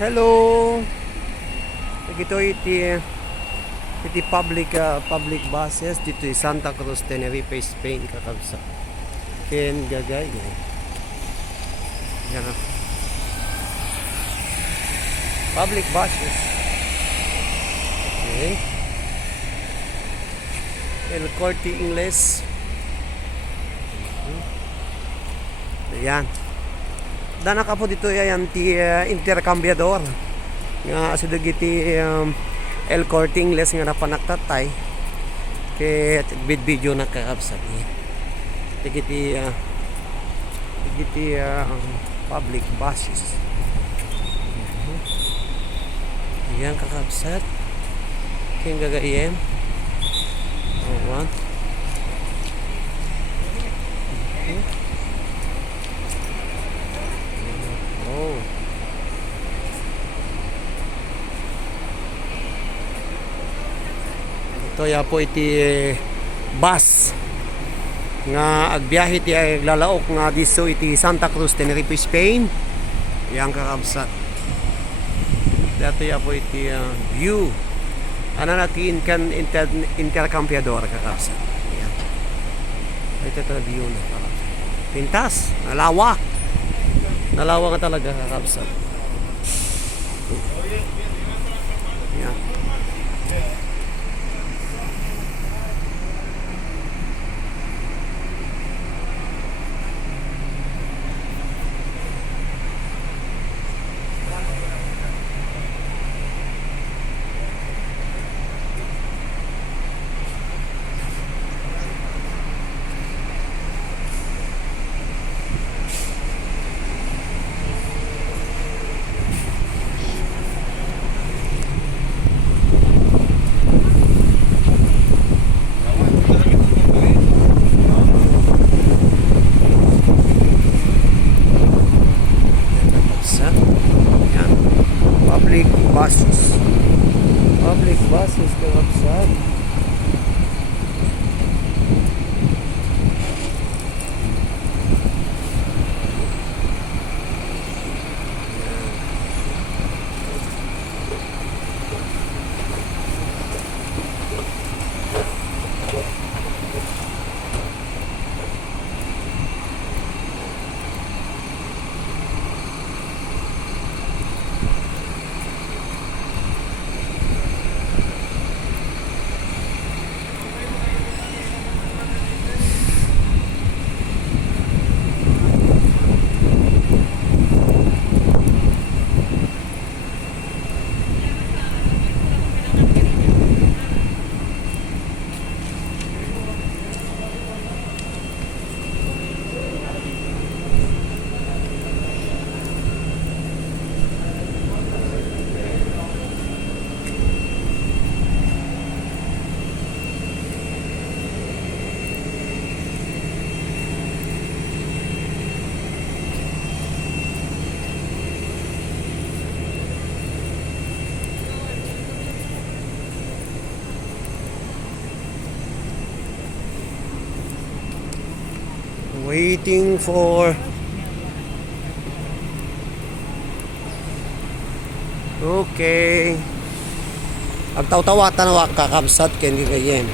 Hello. Iti public buses dito sa Santa Cruz, Tenerife, Spain, kakabsa. Ken gagay. Yan. Public buses. Okay. El Corte Inglés. Ayan. Dana ka po dito yan ti intercambiador. Nga asidog iti El Corte Inglés nga napanaktatay. Kaya video nakakabsat. Tigiti public buses. Ayan kakabsat. Kaya gagayem. Oh, oh. Ito ya po iti bus nga agbiyahe ti aglalaok nga diso iti Santa Cruz, Tenerife, Spain. Yang kakabsat. Dato ya po iti view. Ano natin intercambiador kakabsat. Ayan. Ito ito view na kakabsat. Pintas, nalawa. Nalawa nga talaga kakabsat. Ayan. Public buses kakabsat. Waiting for okay. Agtaw-tawatan wa kakabsat ken gayem.